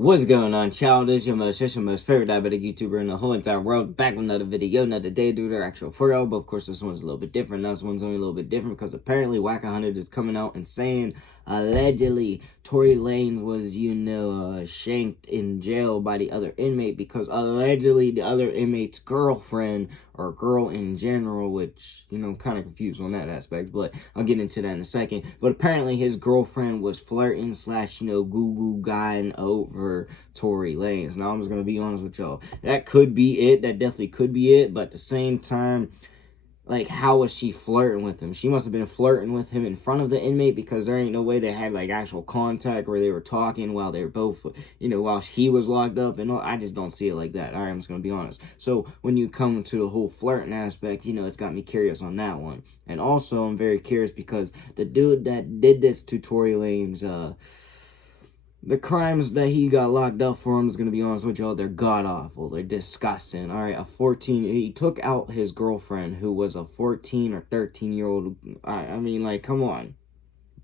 What's going on, child? It's your most favorite diabetic YouTuber in the whole entire world. Back with another video, another day, dude, their actual photo. But of course, this one's a little bit different. This one's only a little bit different because apparently Wack100 is coming out and saying allegedly Tory Lanez was, shanked in jail by the other inmate because allegedly the other inmate's girlfriend or girl in general, which, I'm kind of confused on that aspect, but I'll get into that in a second. But apparently his girlfriend was flirting / goo guying over Tory Lanez. Now, I'm just going to be honest with y'all. That could be it. That definitely could be it. But at the same time, like, how was she flirting with him? She must have been flirting with him in front of the inmate because there ain't no way they had, like, actual contact where they were talking while they were both, while he was locked up. And I just don't see it like that. All right, I'm just going to be honest. So when you come to the whole flirting aspect, it's got me curious on that one. And also, I'm very curious because the dude that did this to Tory Lanez, the crimes that he got locked up for, I'm just going to be honest with y'all, they're god-awful. They're disgusting. All right, he took out his girlfriend, who was a 14 or 13-year-old. I mean, like, come on.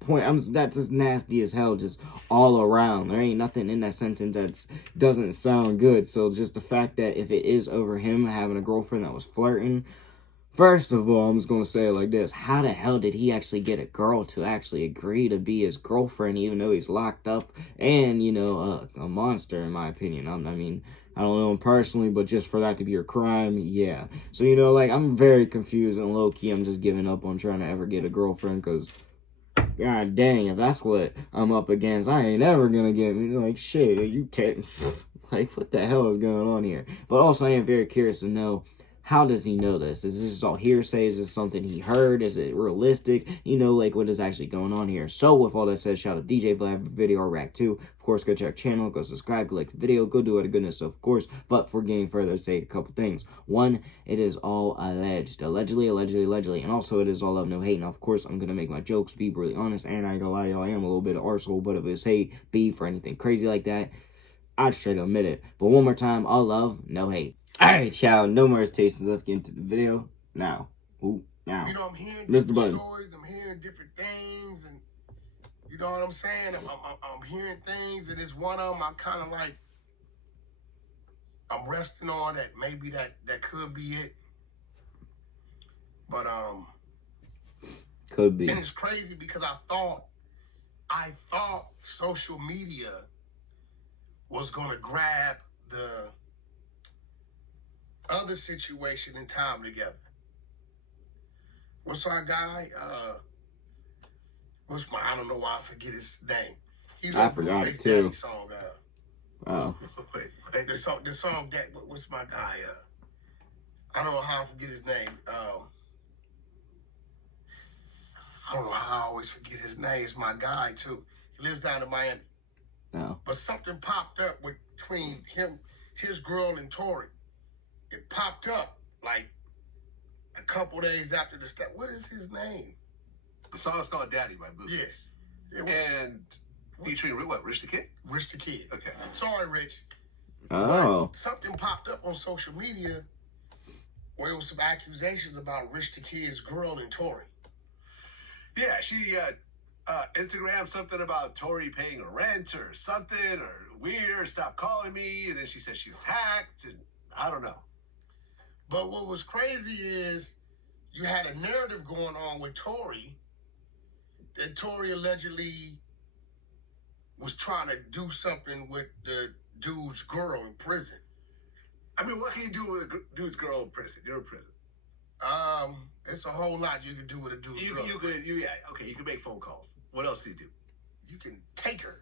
That's just nasty as hell, just all around. There ain't nothing in that sentence that doesn't sound good. So just the fact that if it is over him having a girlfriend that was flirting, first of all, I'm just going to say it like this. How the hell did he actually get a girl to actually agree to be his girlfriend, even though he's locked up and, a monster, in my opinion? I mean, I don't know him personally, but just for that to be your crime, yeah. So, I'm very confused and low-key. I'm just giving up on trying to ever get a girlfriend because, god dang, if that's what I'm up against, I ain't ever going to get me. Like, shit, like, what the hell is going on here? But also, I am very curious to know, how does he know this? Is this all hearsay? Is this something he heard? Is it realistic? What is actually going on here? So, with all that said, shout out to DJ Vlad for video or Rack 2. Of course, go check channel, go subscribe, go like the video, go do it a goodness, of course. But for getting further, say a couple things. One, it is all alleged. Allegedly. And also, it is all love, no hate. Now, of course, I'm going to make my jokes, be really honest, and I ain't gonna lie to y'all, I am a little bit of arsehole, but if it's hate, beef, or anything crazy like that, I'd straight admit it. But one more time, all love, no hate. Alright, y'all, no more hesitations. Let's get into the video now. Now. I'm hearing different stories, I'm hearing different things, and you know what I'm saying? I'm hearing things, and it's one of them I kind of like, I'm resting on that maybe that could be it. But, could be. And it's crazy because I thought social media was going to grab the other situation in time together. What's our guy? I don't know why I forget his name. I forgot it too. Song, oh. Wait, the song that, what's my guy? I don't know how I forget his name. I don't know how I always forget his name. It's my guy too. He lives down in Miami. No. But something popped up between him, his girl, and Tory. It popped up like a couple days after the step. What is his name? The song's called Daddy by Boo. Yes. And featuring what? Rich the Kid? Rich the Kid. Okay. Sorry, Rich. Oh. But something popped up on social media where it was some accusations about Rich the Kid's girl and Tory. Yeah, she Instagrammed something about Tory paying her rent or something, or weird, stop calling me, and then she said she was hacked, and I don't know. But what was crazy is you had a narrative going on with Tory that Tory allegedly was trying to do something with the dude's girl in prison. I mean, what can you do with a dude's girl in prison? You're in prison. It's a whole lot you can do with a dude's girl. You can make phone calls. What else can you do? You can take her.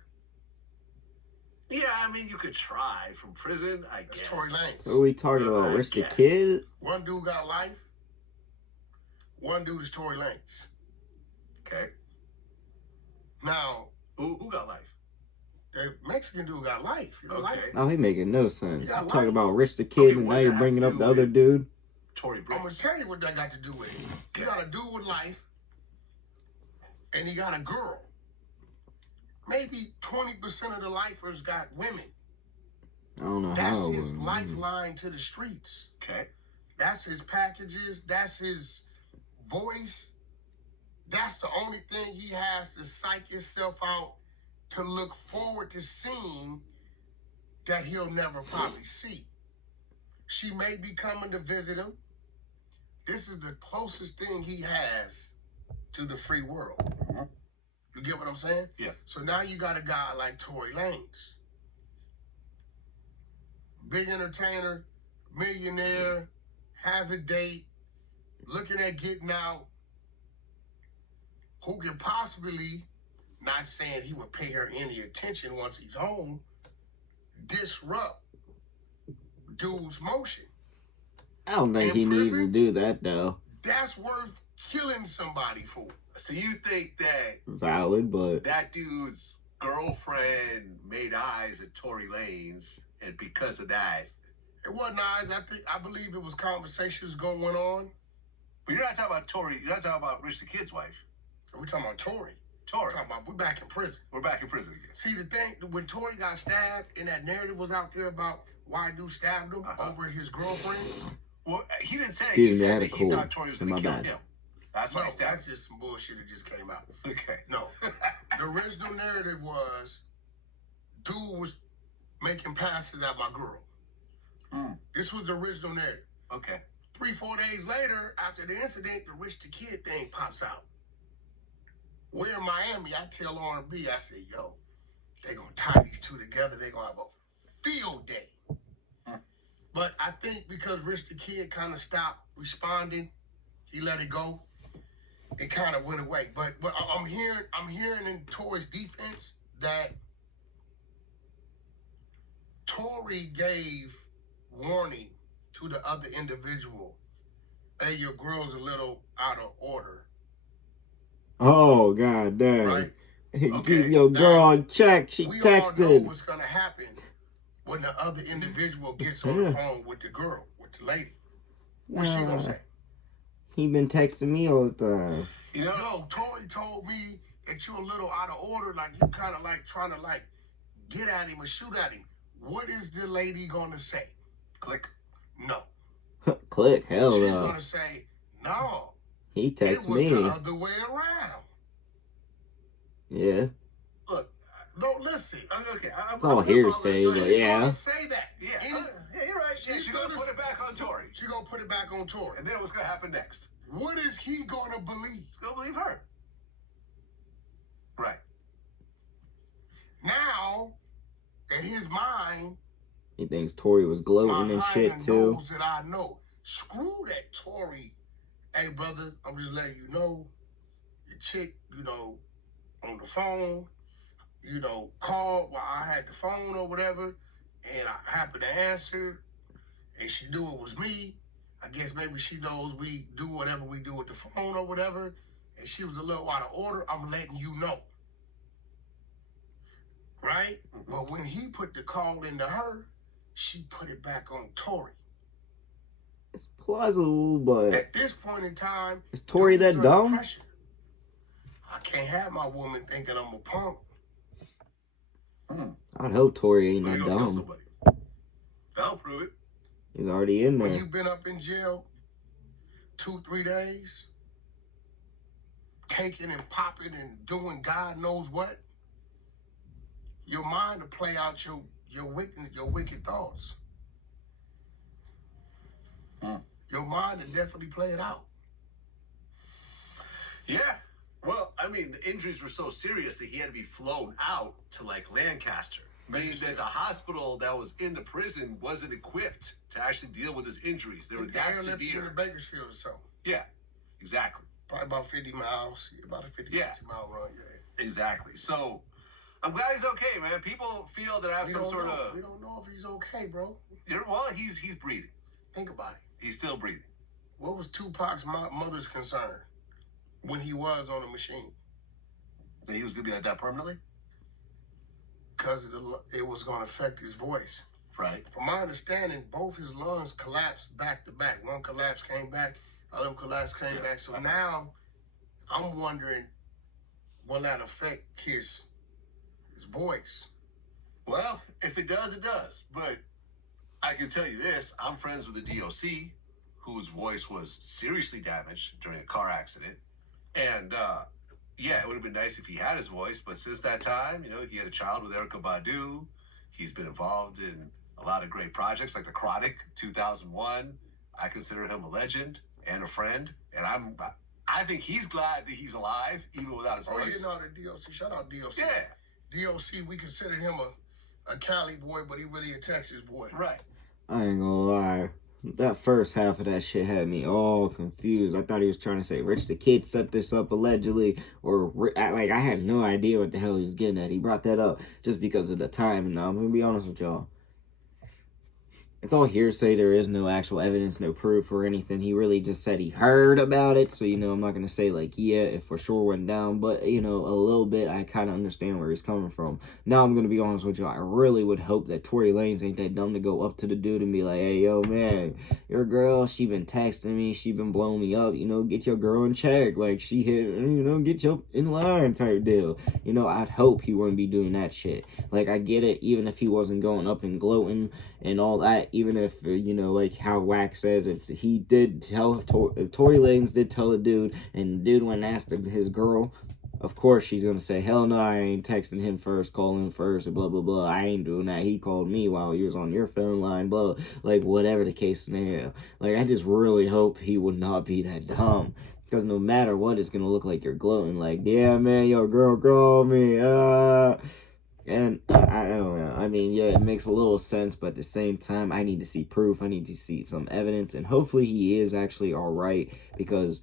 Yeah, I mean, you could try from prison, I guess. That's Tory Lanez. What are we talking about? Rich the Kid? One dude got life. One dude is Tory Lanez. Okay. Now, who got life? The Mexican dude got life. Okay. Life. Oh, he making no sense. You talking about Rich the Kid, okay, and now you're bringing up the other dude? Tory I'm going to tell you what that got to do with it. You got a dude with life, and he got a girl. Maybe 20% of the lifers got women. I don't know That's how. His lifeline to the streets. Okay. That's his packages. That's his voice. That's the only thing he has to psych himself out to look forward to seeing that he'll never probably see. She may be coming to visit him. This is the closest thing he has to the free world. You get what I'm saying? Yeah. So now you got a guy like Tory Lanez. Big entertainer, millionaire, has a date, looking at getting out, who can possibly, not saying he would pay her any attention once he's home, disrupt dude's motion. I don't think he needs to do that, though. That's worth killing somebody for. So you think that Valid, but that dude's girlfriend made eyes at Tory Lanez, and because of that, it wasn't eyes. I believe it was conversations going on. But you're not talking about Tory. You're not talking about Rich the Kid's wife. We're talking about Tory. Tory. We're back in prison. We're back in prison again. See, the thing, when Tory got stabbed and that narrative was out there about why dude stabbed him over his girlfriend. Well, he didn't say. Excuse He me, said I had that a he cold. thought Tory was going to kill bad. him. That's why he stabbed That's him. just some bullshit that just came out. Okay. No. The original narrative was dude was making passes at my girl. This was the original narrative. Okay. 3-4 days later, after the incident, the Rich the Kid thing pops out. We're in Miami. I tell R&B, I say, yo, they gonna tie these two together. They gonna have a field day. But I think because Rich the Kid kind of stopped responding, he let it go. It kind of went away. But I'm hearing in Tory's defense that Tory gave warning to the other individual. Hey, your girl's a little out of order. oh god damn. Right? Keep your girl on check. She We all know texted. what's gonna happen when the other individual gets on the phone with the girl, with the lady. What's she gonna say? He been texting me all the time. You know, Yo, Tory told me that you're a little out of order, like you kind of like trying to like get at him or shoot at him. What is the lady gonna say? click. No. Click, hell She's no. gonna say, no. He It texted was me. the other way around. Yeah. Look. No, listen. Okay. It's all hearsay, but She's yeah. gonna say that. Yeah. Yeah, you're right. Yeah, She's she's going to gonna put it back on Tory. She's gonna put it back on Tory. And then what's going to happen next? What is he gonna believe? He's going to believe her. Right. Now, in his mind, He thinks Tory was gloating and shit behind too. those that I know. Screw that Tory. Hey, brother, I'm just letting you know, your chick, on the phone, called while I had the phone or whatever, and I happened to answer, and she knew it was me. I guess maybe she knows we do whatever we do with the phone or whatever, and she was a little out of order. I'm letting you know. Right? But when he put the call into her, she put it back on Tory. It's plausible, but At this point in time, is Tory that dudes are under dumb? pressure. I can't have my woman thinking I'm a punk. I'd hope Tory ain't Well, that you don't kill dumb. somebody. That'll prove it. He's already in When there. you've been up in jail 2-3 days, taking and popping and doing God knows what, your mind will play out your wicked thoughts. Your mind will definitely play it out. Yeah. Well, I mean, the injuries were so serious that he had to be flown out to like Lancaster. Meaning that the hospital that was in the prison wasn't equipped to actually deal with his injuries. They were that In severe. Bakersfield or something. Yeah, exactly. Probably about 50 miles, about a 50, Yeah. 60 mile run, yeah. Exactly. So I'm glad he's okay, man. People feel that I have We some don't sort know. of. We don't know if he's okay, bro. Well, he's breathing. Think about it. He's still breathing. What was Tupac's mother's concern when he was on the machine? That he was going to be like that permanently? Because it was going to affect his voice. Right. From my understanding, both his lungs collapsed back to back. One collapse came back, other collapse came back. So now I'm wondering, will that affect his voice? Well, if it does, it does. But I can tell you this. I'm friends with a DOC whose voice was seriously damaged during a car accident. And, yeah, it would have been nice if he had his voice. But since that time, he had a child with Erykah Badu. He's been involved in a lot of great projects like The Chronic, 2001. I consider him a legend and a friend, and I think he's glad that he's alive, even without his voice. You know, the DOC. Shout out DOC. Yeah. DOC, we considered him a Cali boy, but he really a Texas boy. Right. I ain't gonna lie. That first half of that shit had me all confused. I thought he was trying to say Rich the Kid set this up allegedly, or like I had no idea what the hell he was getting at. He brought that up just because of the time. And I'm gonna be honest with y'all. It's all hearsay. There is no actual evidence, no proof or anything. He really just said he heard about it. So, you know, I'm not going to say, like, yeah, it for sure went down. But, you know, a little bit, I kind of understand where he's coming from. Now, I'm going to be honest with you. I really would hope that Tory Lanez ain't that dumb to go up to the dude and be like, hey, yo, man, your girl, she been texting me. She been blowing me up. You know, get your girl in check. Like, she hit, you know, get you in line type deal. You know, I'd hope he wouldn't be doing that shit. Like, I get it. Even if he wasn't going up and gloating and all that, even if, you know, like how Wack says, if he did tell, if Tory Lanez did tell a dude, and the dude went and asked his girl, of course she's gonna say, hell no, I ain't texting him first, calling him first, and blah, blah, blah. I ain't doing that. He called me while he was on your phone line, blah. Like, whatever the case scenario. Like, I just really hope he would not be that dumb. Because no matter what, it's gonna look like you're gloating. Like, yeah, man, your girl called me, And I don't know. I mean, yeah, it makes a little sense, but at the same time, I need to see proof. I need to see some evidence, and hopefully he is actually all right, because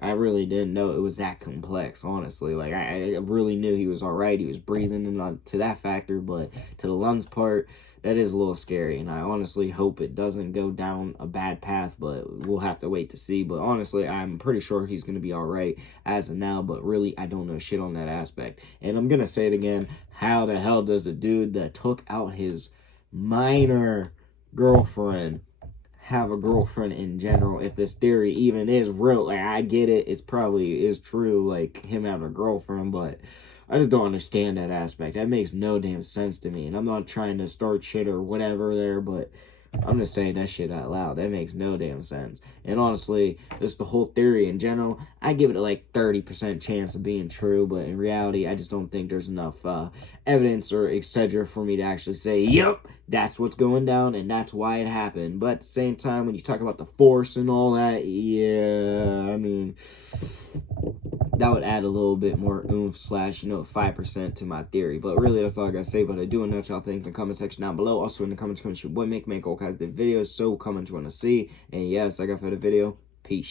I really didn't know it was that complex, honestly. Like, I really knew he was all right. He was breathing, and to that factor, but to the lungs part, that is a little scary, and I honestly hope it doesn't go down a bad path, but we'll have to wait to see. But honestly, I'm pretty sure he's going to be all right as of now, but really, I don't know shit on that aspect. And I'm going to say it again, how the hell does the dude that took out his minor girlfriend have a girlfriend in general, if this theory even is real? Like, I get it, it's probably is true, like, him having a girlfriend, but I just don't understand that aspect. That makes no damn sense to me, and I'm not trying to start shit or whatever there, but I'm just saying that shit out loud. That makes no damn sense. And honestly, just the whole theory in general, I give it a like 30% chance of being true, but in reality, I just don't think there's enough evidence or etc. for me to actually say, yep, that's what's going down, and that's why it happened. But at the same time, when you talk about the force and all that, yeah, I mean, that would add a little bit more oomph / you know, 5% to my theory. But really, that's all I gotta say. But I do want to know what y'all think in the comment section down below. Also in the comments, your boy make all kinds of videos, so comments you want to see. And yes, I got for the video. Peace.